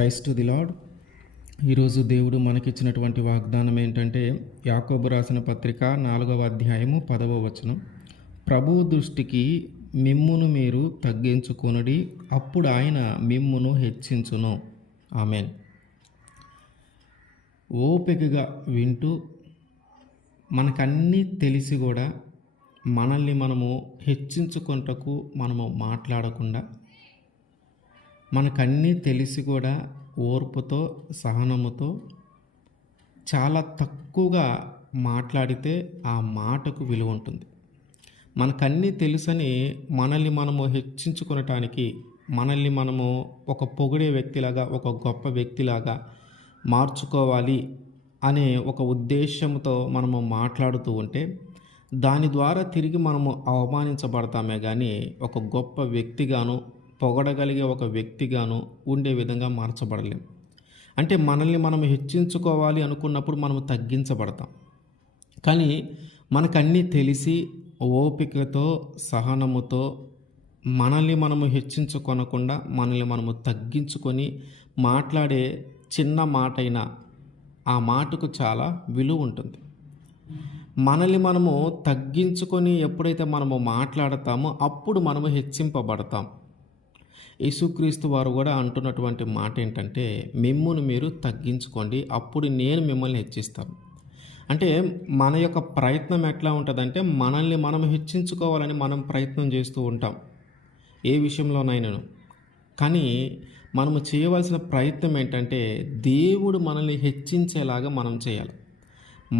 Praise to the lord. ఈరోజు దేవుడు మనకిచ్చినటువంటి వాగ్దానం ఏంటంటే, యాకోబు రాసిన పత్రిక 4వ అధ్యాయము 10వ వచనం. ప్రభువు దృష్టికి మిమ్మును మీరు తగ్గించుకొనుడి, అప్పుడు ఆయన మిమ్మును హెచ్చించును. ఆమేన్. ఓపికగా వింటూ, మనకన్నీ తెలిసి కూడా మనల్ని మనము హెచ్చించుకొనుటకు మనము మాట్లాడకుండా, మనకన్నీ తెలిసి కూడా ఓర్పుతో సహనముతో చాలా తక్కువగా మాట్లాడితే ఆ మాటకు విలువ ఉంటుంది. మనకన్నీ తెలుసని మనల్ని మనము హెచ్చించుకొనటానికి, మనల్ని మనము ఒక పొగిడే వ్యక్తిలాగా, ఒక గొప్ప వ్యక్తిలాగా మార్చుకోవాలి అనే ఒక ఉద్దేశంతో మనము మాట్లాడుతూ ఉంటే, దాని ద్వారా తిరిగి మనము అవమానించబడతామే కానీ ఒక గొప్ప వ్యక్తిగాను, పొగడగలిగే ఒక వ్యక్తిగాను ఉండే విధంగా మార్చబడలేం. అంటే మనల్ని మనం హెచ్చించుకోవాలి అనుకున్నప్పుడు మనము తగ్గించబడతాం. కానీ మనకన్నీ తెలిసి ఓపికతో సహనముతో మనల్ని మనము హెచ్చించుకొనకుండా మనల్ని మనము తగ్గించుకొని మాట్లాడే చిన్న మాట అయినా ఆ మాటకు చాలా విలువ ఉంటుంది. మనల్ని మనము తగ్గించుకొని ఎప్పుడైతే మనము మాట్లాడతామో అప్పుడు మనము హెచ్చింపబడతాం. యేసుక్రీస్తు వారు కూడా అంటున్నటువంటి మాట ఏంటంటే, మిమ్మును మీరు తగ్గించుకోండి, అప్పుడు నేను మిమ్మల్ని హెచ్చిస్తాను. అంటే మన యొక్క ప్రయత్నం ఎట్లా ఉంటుందంటే, మనల్ని మనం హెచ్చించుకోవాలని మనం ప్రయత్నం చేస్తూ ఉంటాం ఏ విషయంలోనైనాను. కానీ మనము చేయవలసిన ప్రయత్నం ఏంటంటే, దేవుడు మనల్ని హెచ్చించేలాగా మనం చేయాలి.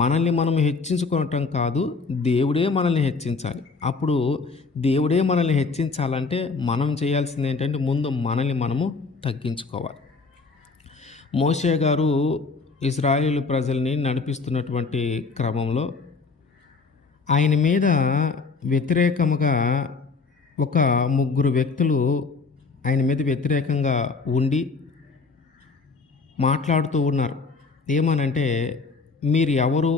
మనల్ని మనం హెచ్చించుకోవటం కాదు, దేవుడే మనల్ని హెచ్చించాలి. అప్పుడు దేవుడే మనల్ని హెచ్చించాలంటే మనం చేయాల్సింది ఏంటంటే, ముందు మనల్ని మనము తగ్గించుకోవాలి. మోషే గారు ఇశ్రాయేలు ప్రజల్ని నడిపిస్తున్నటువంటి క్రమంలో ఆయన మీద వ్యతిరేకముగా ఒక ముగ్గురు వ్యక్తులు ఆయన మీద వ్యతిరేకంగా ఉండి మాట్లాడుతూ ఉన్నారు. ఏమనంటే, మీరు ఎవరు,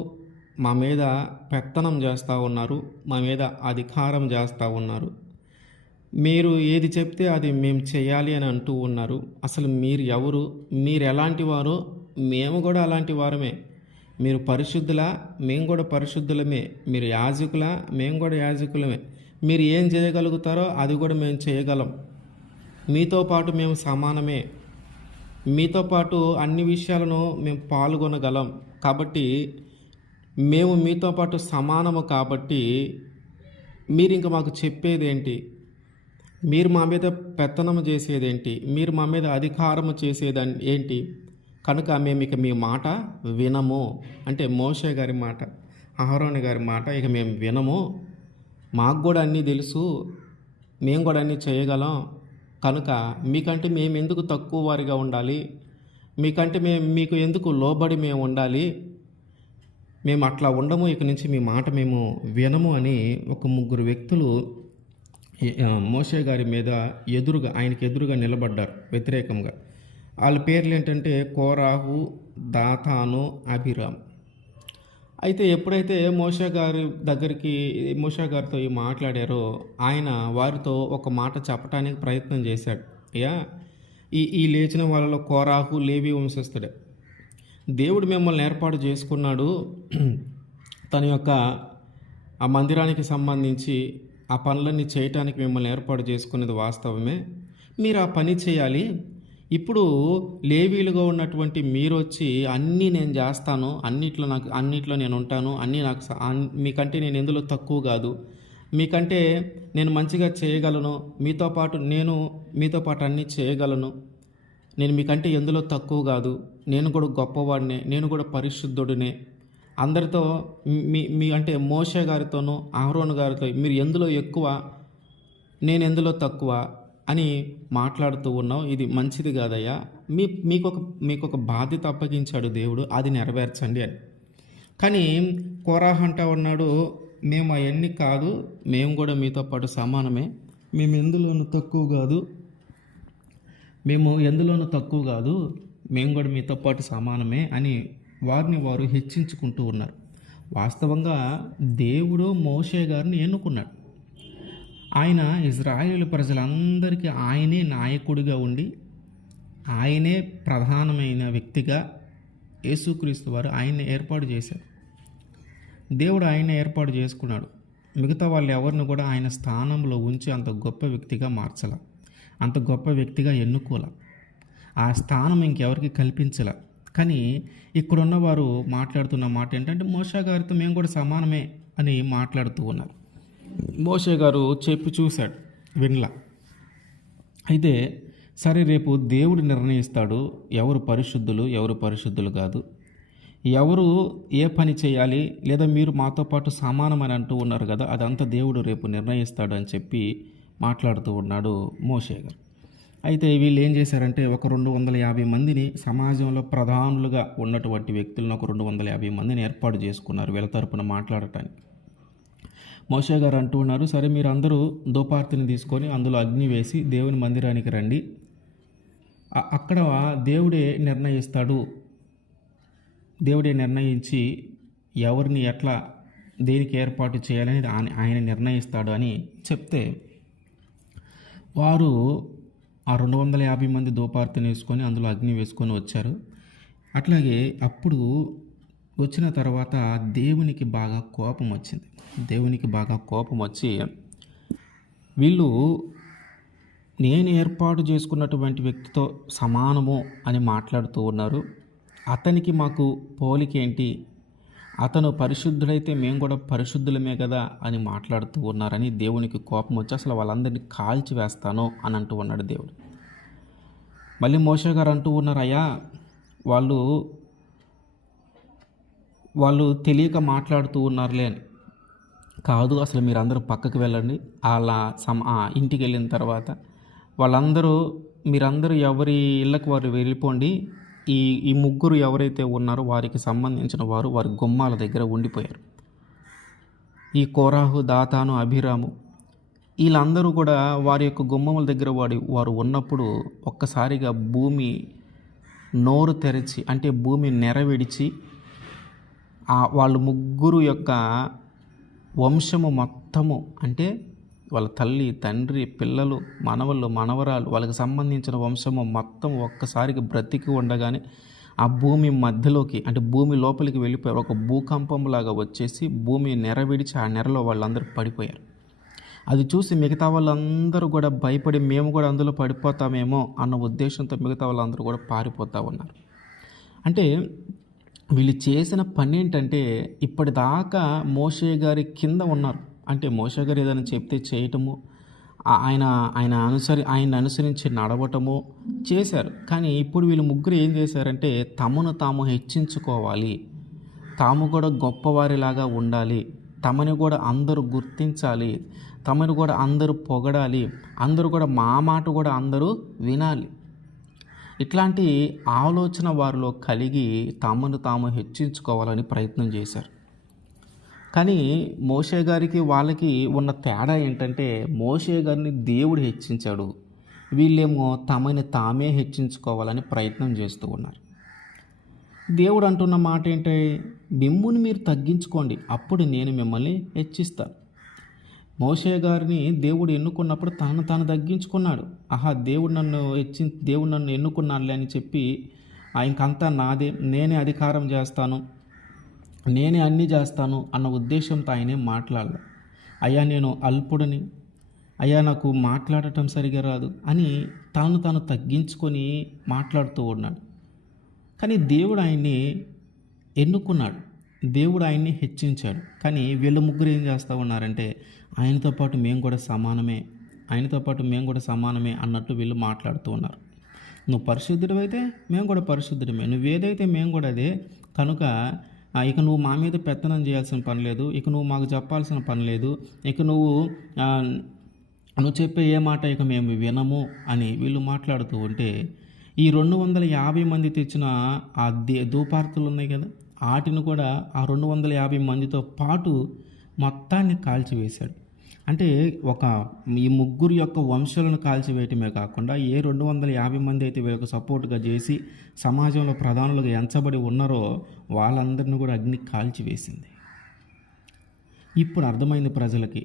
మా మీద పెత్తనం చేస్తూ ఉన్నారు, మా మీద అధికారం చేస్తూ ఉన్నారు, మీరు ఏది చెప్తే అది మేము చేయాలి అని అంటూ ఉన్నారు. అసలు మీరు ఎవరు, మీరు ఎలాంటి వారో మేము కూడా అలాంటి వారమే, మీరు పరిశుద్ధులా మేము కూడా పరిశుద్ధులమే, మీరు యాజకులా మేము కూడా యాజకులమే, మీరు ఏం చేయగలుగుతారో అది కూడా మేము చేయగలం, మీతో పాటు మేము సమానమే, మీతో పాటు అన్ని విషయాలను మేము పాల్గొనగలం, కాబట్టి మేము మీతో పాటు సమానము, కాబట్టి మీరు ఇంక మాకు చెప్పేదేంటి, మీరు మా మీద పెత్తనము చేసేదేంటి, మీరు మా మీద అధికారము చేసేదని ఏంటి, కనుక మేము ఇక మీ మాట వినము. అంటే మోషే గారి మాట, అహరోను గారి మాట ఇక మేము వినము, మాకు కూడా అన్నీ తెలుసు, మేము కూడా అన్నీ చేయగలం, కనుక మీకంటే మేము ఎందుకు తక్కువ వారిగా ఉండాలి, మీకంటే మీకు ఎందుకు లోబడి మేము ఉండాలి, మేము అట్లా ఉండము, ఇక నుంచి మీ మాట మేము వినము అని ఒక ముగ్గురు వ్యక్తులు మోషే గారి మీద ఆయనకి ఎదురుగా నిలబడ్డారు వ్యతిరేకంగా. వాళ్ళ పేర్లు ఏంటంటే కోరాహు, దాతాను, అభిరామ్. అయితే ఎప్పుడైతే మోషే గారితో మాట్లాడారో ఆయన వారితో ఒక మాట చెప్పడానికి ప్రయత్నం చేశాడు. అయ్యా, ఈ లేచిన వాళ్ళలో కోరాహు లేవి వంశస్థుడే, దేవుడు మిమ్మల్ని ఏర్పాటు చేసుకున్నాడు, తన యొక్క ఆ మందిరానికి సంబంధించి ఆ పనులన్నీ చేయటానికి మిమ్మల్ని ఏర్పాటు చేసుకునేది వాస్తవమే, మీరు ఆ పని చేయాలి. ఇప్పుడు లేవీలుగా ఉన్నటువంటి మీరు వచ్చి అన్నీ నేను చేస్తాను, అన్నిట్లో నేను ఉంటాను, అన్నీ నాకు మీకంటే నేను ఎందులో తక్కువ కాదు, మీకంటే నేను మంచిగా చేయగలను, మీతో పాటు అన్నీ చేయగలను, నేను మీకంటే ఎందులో తక్కువ కాదు, నేను కూడా గొప్పవాడినే, నేను కూడా పరిశుద్ధుడినే, అందరితో మీ అంటే మోషే గారితోనూ అహరోను గారితో మీరు ఎందులో ఎక్కువ, నేను ఎందులో తక్కువ అని మాట్లాడుతూ ఉన్నావు, ఇది మంచిది కాదయ్యా, మీకు ఒక బాధ్యత అప్పగించాడు దేవుడు, అది నెరవేర్చండి అని. కానీ కోరాహు అంటా ఉన్నాడు, మేము అవన్నీ కాదు, మేము కూడా మీతో పాటు సమానమే, మేము ఎందులోనూ తక్కువ కాదు, మేము కూడా మీతో పాటు సమానమే అని వారిని వారు హెచ్చించుకుంటూ ఉన్నారు. వాస్తవంగా దేవుడు మోషే గారిని ఎన్నుకున్నాడు. ఆయన ఇజ్రాయేలు ప్రజలందరికీ ఆయనే నాయకుడిగా ఉండి ఆయనే ప్రధానమైన వ్యక్తిగా యేసుక్రీస్తు వారు ఆయన్ని ఏర్పాటు చేశారు. దేవుడు ఆయన్ని ఏర్పాటు చేసుకున్నాడు. మిగతా వాళ్ళు ఎవరిని కూడా ఆయన స్థానంలో ఉంచి అంత గొప్ప వ్యక్తిగా మార్చాల, అంత గొప్ప వ్యక్తిగా ఎన్నుకోల, ఆ స్థానం ఇంకెవరికి కల్పించల. కానీ ఇక్కడున్న వారు మాట్లాడుతున్న మాట ఏంటంటే మోషే గారితో మేము కూడా సమానమే అని మాట్లాడుతూ ఉన్నారు. మోషే గారు చెప్పి చూశాడు, వినలా. అయితే సరే, రేపు దేవుడు నిర్ణయిస్తాడు ఎవరు పరిశుద్ధులు ఎవరు పరిశుద్ధులు కాదు, ఎవరు ఏ పని చేయాలి, లేదా మీరు మాతో పాటు సమానమని అంటూ ఉన్నారు కదా, అదంతా దేవుడు రేపు నిర్ణయిస్తాడు అని చెప్పి మాట్లాడుతూ ఉన్నాడు మోషే గారు. అయితే వీళ్ళు ఏం చేశారంటే ఒక 250 మందిని, సమాజంలో ప్రధానులుగా ఉన్నటువంటి వ్యక్తులను ఒక 250 మందిని ఏర్పాటు చేసుకున్నారు వీళ్ళ తరపున మాట్లాడటానికి. మోషే గారు అంటూ ఉన్నారు, సరే మీరు అందరూ దోపార్తిని తీసుకొని అందులో అగ్ని వేసి దేవుని మందిరానికి రండి, అక్కడ దేవుడే నిర్ణయిస్తాడు, దేవుడే నిర్ణయించి ఎవరిని ఎట్లా దేనికి ఏర్పాటు చేయాలని ఆయన నిర్ణయిస్తాడు అని చెప్తే వారు ఆ 250 మంది దోపార్తిని వేసుకొని అందులో అగ్ని వేసుకొని వచ్చారు. అట్లాగే అప్పుడు వచ్చిన తర్వాత దేవునికి బాగా కోపం వచ్చింది. దేవునికి బాగా కోపం వచ్చి వీళ్ళు నేను ఏర్పాటు చేసుకున్నటువంటి వ్యక్తితో సమానము అని మాట్లాడుతూ ఉన్నారు, అతనికి మాకు పోలికేంటి, అతను పరిశుద్ధుడైతే మేము కూడా పరిశుద్ధులమే కదా అని మాట్లాడుతూ ఉన్నారని దేవునికి కోపం వచ్చి అసలు వాళ్ళందరినీ కాల్చి వేస్తాను అని అంటూ ఉన్నాడు దేవుడు. మళ్ళీ మోషే గారు అంటూ ఉన్నారు, అయ్యా వాళ్ళు తెలియక మాట్లాడుతూ ఉన్నారులే అని. కాదు, అసలు మీరు అందరూ పక్కకు వెళ్ళండి, అలా ఇంటికి వెళ్ళిన తర్వాత మీరందరూ ఎవరి ఇళ్ళకు వారు వెళ్ళిపోండి, ఈ ముగ్గురు ఎవరైతే ఉన్నారో వారికి సంబంధించిన వారి గుమ్మాల దగ్గర ఉండిపోయారు. ఈ కోరాహు, దాతాను, అభిరాము వీళ్ళందరూ కూడా వారి యొక్క గుమ్మముల దగ్గర వారు ఉన్నప్పుడు ఒక్కసారిగా భూమి నోరు తెరచి, అంటే భూమి నెరవిడిచి వాళ్ళు ముగ్గురు యొక్క వంశము మొత్తము, అంటే వాళ్ళ తల్లి, తండ్రి, పిల్లలు, మనవళ్ళు, మనవరాలు, వాళ్ళకి సంబంధించిన వంశము మొత్తం ఒక్కసారిగా బ్రతికి ఉండగానే ఆ భూమి మధ్యలోకి, అంటే భూమి లోపలికి వెళ్ళిపోయారు. ఒక భూకంపంలాగా వచ్చేసి భూమి నెరవిడిచి ఆ నెరలో వాళ్ళందరూ పడిపోయారు. అది చూసి మిగతా వాళ్ళందరూ కూడా భయపడి మేము కూడా అందులో పడిపోతామేమో అన్న ఉద్దేశంతో మిగతా వాళ్ళందరూ కూడా పారిపోతూ ఉన్నారు. అంటే వీళ్ళు చేసిన పని ఏంటంటే ఇప్పటిదాకా మోషే గారి కింద ఉన్నారు. అంటే మోషే గారు ఏదైనా చెప్తే చేయటము, ఆయన అనుసరించి నడవటము చేశారు. కానీ ఇప్పుడు వీళ్ళు ముగ్గురు ఏం చేశారంటే తమను తాము హెచ్చించుకోవాలి, తాము కూడా గొప్పవారిలాగా ఉండాలి, తమని కూడా అందరూ గుర్తించాలి, తమను కూడా అందరూ పొగడాలి, అందరూ కూడా మా మాట కూడా అందరూ వినాలి. ఇట్లాంటి ఆలోచన వారిలో కలిగి తమను తాము హెచ్చించుకోవాలని ప్రయత్నం చేశారు. కానీ మోషే గారికి వాళ్ళకి ఉన్న తేడా ఏంటంటే మోషే గారిని దేవుడు హెచ్చించాడు, వీళ్ళేమో తమని తామే హెచ్చించుకోవాలని ప్రయత్నం చేస్తూ ఉన్నారు. దేవుడు అంటున్న మాట ఏంటి, మిమ్ముని మీరు తగ్గించుకోండి, అప్పుడు నేను మిమ్మల్ని హెచ్చిస్తాను. మోషే గారిని దేవుడు ఎన్నుకున్నప్పుడు తనను తాను తగ్గించుకున్నాడు. దేవుడు నన్ను ఎన్నుకున్నాడులే అని చెప్పి ఇంకంతా నాదే, నేనే అధికారం చేస్తాను, నేనే అన్నీ చేస్తాను అన్న ఉద్దేశంతో ఆయనే మాట్లాడాలి. అయ్యా నేను అల్పుడని, అయ్యా నాకు మాట్లాడటం సరిగా రాదు అని తాను తగ్గించుకొని మాట్లాడుతూ ఉన్నాడు. కానీ దేవుడు ఆయన్ని ఎన్నుకున్నాడు, దేవుడు ఆయన్ని హెచ్చించాడు. కానీ వీళ్ళ ముగ్గురు ఏం చేస్తూ ఉన్నారంటే ఆయనతో పాటు మేము కూడా సమానమే అన్నట్టు వీళ్ళు మాట్లాడుతూ ఉన్నారు. నువ్వు పరిశుద్ధుడు అయితే మేము కూడా పరిశుద్ధుడమే, నువ్వేదైతే మేము కూడా అదే, కనుక ఇక నువ్వు మా మీద పెత్తనం చేయాల్సిన పని లేదు, ఇక నువ్వు మాకు చెప్పాల్సిన పని లేదు, ఇక నువ్వు చెప్పే ఏ మాట ఇక మేము వినము అని వీళ్ళు మాట్లాడుతూ ఉంటే ఈ 250 మంది తెచ్చిన ఆ ధూపార్తులు ఉన్నాయి కదా, వాటిని కూడా ఆ 250 మందితో పాటు మొత్తాన్ని కాల్చివేశాడు. అంటే ఈ ముగ్గురు యొక్క వంశాలను కాల్చివేయటమే కాకుండా ఏ 250 మంది అయితే వీళ్ళకు సపోర్ట్గా చేసి సమాజంలో ప్రధానులుగా ఎంచబడి ఉన్నారో వాళ్ళందరినీ కూడా అగ్ని కాల్చివేసింది. ఇప్పుడు అర్థమైంది ప్రజలకి,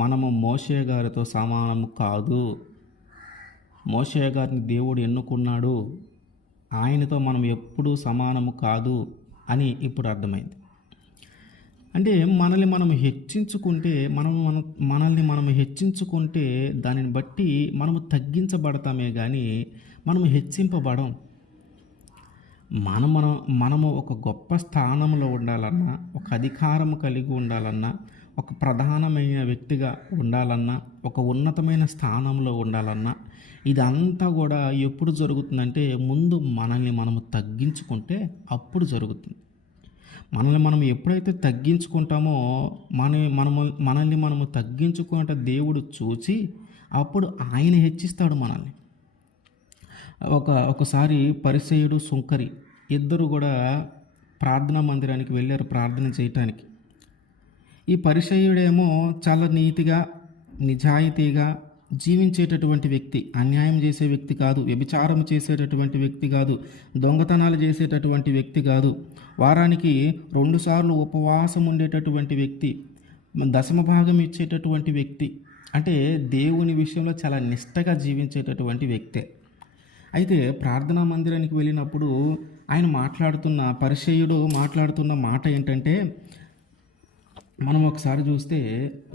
మనము మోషే గారితో సమానము కాదు, మోషే గారిని దేవుడు ఎన్నుకున్నాడు, ఆయనతో మనం ఎప్పుడూ సమానము కాదు అని ఇప్పుడు అర్థమైంది. అంటే మనల్ని మనం హెచ్చించుకుంటే దానిని బట్టి మనము తగ్గించబడతామే కానీ మనము హెచ్చింపబడం. మనము ఒక గొప్ప స్థానంలో ఉండాలన్నా, ఒక అధికారం కలిగి ఉండాలన్నా, ఒక ప్రధానమైన వ్యక్తిగా ఉండాలన్నా, ఒక ఉన్నతమైన స్థానంలో ఉండాలన్నా, ఇదంతా కూడా ఎప్పుడు జరుగుతుందంటే ముందు మనల్ని మనము తగ్గించుకుంటే అప్పుడు జరుగుతుంది. మనల్ని మనం ఎప్పుడైతే తగ్గించుకుంటామో మనల్ని మనము తగ్గించుకుంటే దేవుడు చూచి అప్పుడు ఆయన హెచ్చిస్తాడు మనల్ని. ఒకసారి పరిసయ్యుడు, సుంకరి ఇద్దరు కూడా ప్రార్థనా మందిరానికి వెళ్ళారు ప్రార్థన చేయటానికి. ఈ పరిసయ్యుడేమో చాలా నీతిగా, నిజాయితీగా జీవించేటటువంటి వ్యక్తి, అన్యాయం చేసే వ్యక్తి కాదు, వ్యభిచారం చేసేటటువంటి వ్యక్తి కాదు, దొంగతనాలు చేసేటటువంటి వ్యక్తి కాదు, వారానికి 2 సార్లు ఉపవాసం ఉండేటటువంటి వ్యక్తి, దశమ భాగం ఇచ్చేటటువంటి వ్యక్తి, అంటే దేవుని విషయంలో చాలా నిష్టగా జీవించేటటువంటి వ్యక్తే. అయితే ప్రార్థనా మందిరానికి వెళ్ళినప్పుడు పరిసయ్యుడు మాట్లాడుతున్న మాట ఏంటంటే, మనం ఒకసారి చూస్తే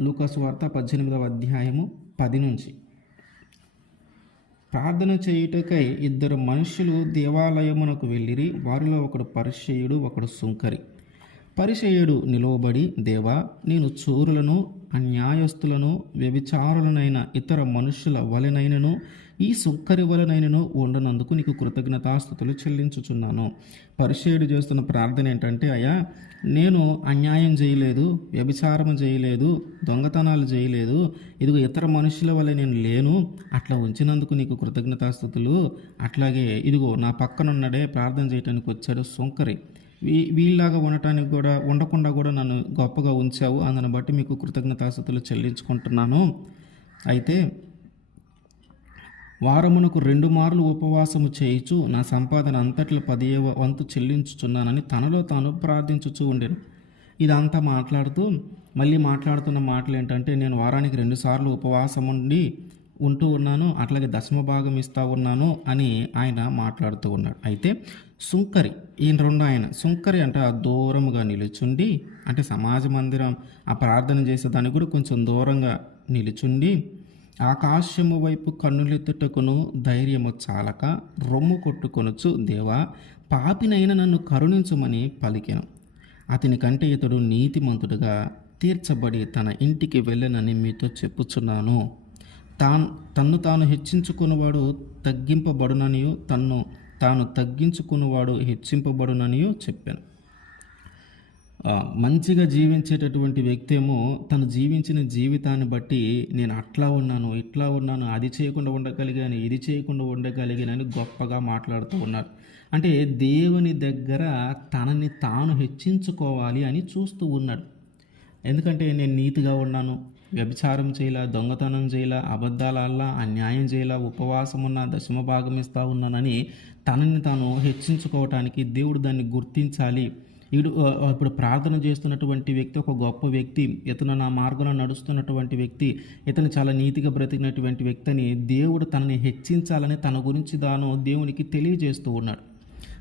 లూకాసు వార్త 18వ అధ్యాయము 10 నుంచి, ప్రార్థన చేయుటకై 2 మనుష్యులు దేవాలయమునకు వెళ్ళిరి, వారిలో ఒకడు పరిసయ్యుడు, ఒకడు సుంకరి. పరిసయ్యుడు నిలువబడి, దేవా, నేను చోరులను, అన్యాయస్తులను, వ్యభిచారులనైన ఇతర మనుష్యుల వలెనైనను ఈ సుంకరి వలనైనను ఉండనందుకు నీకు కృతజ్ఞతాస్తుతులు చెల్లించుచున్నాను. పరిసయ్యుడు చేస్తున్న ప్రార్థన ఏంటంటే, అయ్యా, నేను అన్యాయం చేయలేదు, వ్యభిచారం చేయలేదు, దొంగతనాలు చేయలేదు, ఇదిగో ఇతర మనుషుల వల్ల నేను లేను, అట్లా ఉంచినందుకు నీకు కృతజ్ఞతాస్తుతులు. అట్లాగే ఇదిగో నా పక్కనున్నడే ప్రార్థన చేయడానికి వచ్చాడు సుంకరి, వీళ్ళలాగా ఉండకుండా కూడా నన్ను గొప్పగా ఉంచావు, అందుని బట్టి మీకు కృతజ్ఞతాస్తుతులు చెల్లించుకుంటున్నాను. అయితే వారమునకు 2 మార్లు ఉపవాసము చేయుచు నా సంపాదన అంతట్లో 10వ వంతు చెల్లించుచున్నానని తనలో తాను ప్రార్థించుచూ ఉండెను. ఇదంతా మాట్లాడుతున్న మాటలు ఏంటంటే, నేను వారానికి 2 సార్లు ఉపవాసం ఉంటూ ఉన్నాను, అట్లాగే దశమ భాగం ఇస్తూ ఉన్నాను అని ఆయన మాట్లాడుతూ ఉన్నాడు. అయితే సుంకరి అంటే ఆ దూరముగా నిలుచుండి, అంటే సమాజ మందిరం ఆ ప్రార్థన చేసేదానికి కూడా కొంచెం దూరంగా నిలుచుండి, ఆకాశము వైపు కన్నులెత్తుటకును ధైర్యము చాలక రొమ్ము కొట్టుకొనుచు, దేవా, పాపినైన నన్ను కరుణించుమని పలికెను. అతని కంటే ఇతడు నీతిమంతుడుగా తీర్చబడి తన ఇంటికి వెళ్ళనని మీతో చెప్పుచున్నాను. తన్ను తాను హెచ్చించుకున్నవాడు తగ్గింపబడుననియు, తాను తగ్గించుకున్నవాడు హెచ్చింపబడుననియు చెప్పాను. మంచిగా జీవించేటటువంటి వ్యక్తి ఏమో తను జీవించిన జీవితాన్ని బట్టి నేను అట్లా ఉన్నాను, ఇట్లా ఉన్నాను, అది చేయకుండా ఉండగలిగాను, ఇది చేయకుండా ఉండగలిగానని గొప్పగా మాట్లాడుతూ ఉన్నారు. అంటే దేవుని దగ్గర తనని తాను హెచ్చించుకోవాలి అని చూస్తూ ఉన్నాడు. ఎందుకంటే నేను నీతిగా ఉన్నాను, వ్యభిచారం చేయలా, దొంగతనం చేయలా, అబద్ధాలల్లా, అన్యాయం చేయలా, ఉపవాసం ఉన్నా, దశమ భాగం ఇస్తూ ఉన్నానని తనని తాను హెచ్చించుకోవటానికి దేవుడు దాన్ని గుర్తించాలి. ఇప్పుడు ప్రార్థన చేస్తున్నటువంటి వ్యక్తి ఒక గొప్ప వ్యక్తి, ఇతను నా మార్గంలో నడుస్తున్నటువంటి వ్యక్తి, ఇతను చాలా నీతిగా బ్రతికినటువంటి వ్యక్తి అని దేవుడు తనని హెచ్చించాలని తన గురించి దేవునికి తెలియజేస్తూ ఉన్నాడు.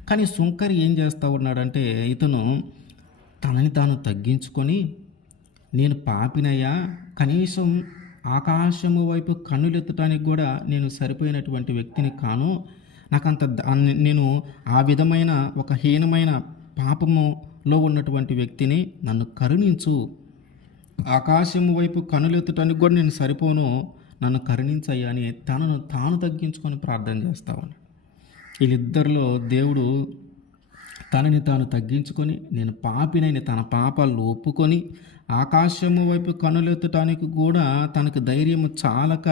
కానీ సుంకరి ఏం చేస్తూ ఉన్నాడంటే, ఇతను తనని తాను తగ్గించుకొని, నేను పాపినయ్యా, కనీసం ఆకాశము వైపు కన్నులెత్తడానికి కూడా నేను సరిపోయినటువంటి వ్యక్తిని కాను, నేను ఆ విధమైన ఒక హీనమైన పాపములో ఉన్నటువంటి వ్యక్తిని, నన్ను కరుణించు, ఆకాశము వైపు కనులెత్తటానికి కూడా నేను సరిపోను, నన్ను కరుణించయ్యా అని తనను తాను తగ్గించుకొని ప్రార్థన చేస్తా ఉన్నాడు. వీళ్ళిద్దరిలో దేవుడు తనని తాను తగ్గించుకొని, నేను పాపినైన తన పాపాలను ఒప్పుకొని ఆకాశము వైపు కనులెత్తటానికి కూడా తనకు ధైర్యము చాలక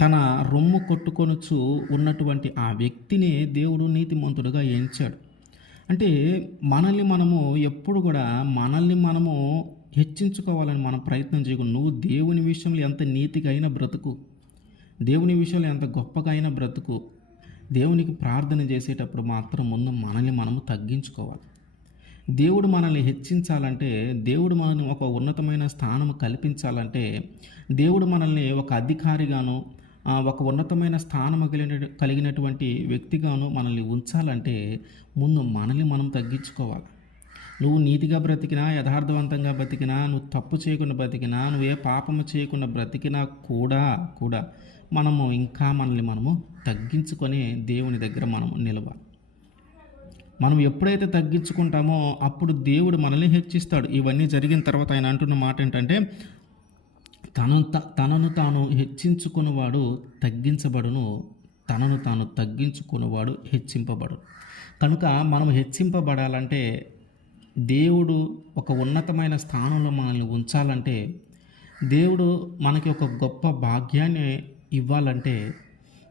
తన రొమ్ము కొట్టుకొనుచు ఉన్నటువంటి ఆ వ్యక్తిని దేవుడు నీతిమంతుడుగా ఎంచాడు. అంటే మనల్ని మనము హెచ్చించుకోవాలని మనం ప్రయత్నం చేయకుండా, నువ్వు దేవుని విషయంలో ఎంత నీతిగా అయినా బ్రతుకు, దేవుని విషయంలో ఎంత గొప్పగా అయినా బ్రతుకు, దేవునికి ప్రార్థన చేసేటప్పుడు మాత్రం ముందు మనల్ని మనము తగ్గించుకోవాలి. దేవుడు మనల్ని హెచ్చించాలంటే, దేవుడు మనల్ని ఒక ఉన్నతమైన స్థానం కల్పించాలంటే, దేవుడు మనల్ని ఒక అధికారిగాను, ఒక ఉన్నతమైన స్థానము కలిగినటువంటి వ్యక్తిగాను మనల్ని ఉంచాలంటే ముందు మనల్ని మనం తగ్గించుకోవాలి. నువ్వు నీతిగా బ్రతికినా, యథార్థవంతంగా బ్రతికినా, నువ్వు తప్పు చేయకుండా బ్రతికినా, నువ్వు ఏ పాపము చేయకుండా బ్రతికినా కూడా మనము ఇంకా మనల్ని మనము తగ్గించుకొని దేవుని దగ్గర మనం నిలవాలి. మనం ఎప్పుడైతే తగ్గించుకుంటామో అప్పుడు దేవుడు మనల్ని హెచ్చిస్తాడు. ఇవన్నీ జరిగిన తర్వాత ఆయన అంటున్న మాట ఏంటంటే, తనను తాను హెచ్చించుకున్నవాడు తగ్గించబడును, తనను తాను తగ్గించుకున్నవాడు హెచ్చింపబడు. కనుక మనం హెచ్చింపబడాలంటే, దేవుడు ఒక ఉన్నతమైన స్థానంలో మనల్ని ఉంచాలంటే, దేవుడు మనకి ఒక గొప్ప భాగ్యాన్ని ఇవ్వాలంటే,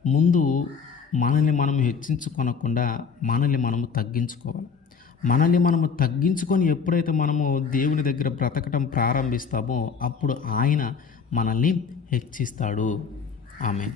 ముందు మనల్ని మనం హెచ్చించుకొనకుండా మనల్ని మనము తగ్గించుకోవాలి. మనల్ని మనము తగ్గించుకొని ఎప్పుడైతే మనము దేవుని దగ్గర బ్రతకటం ప్రారంభిస్తామో అప్పుడు ఆయన మనల్ని హెచ్చిస్తాడు. ఆమేన్.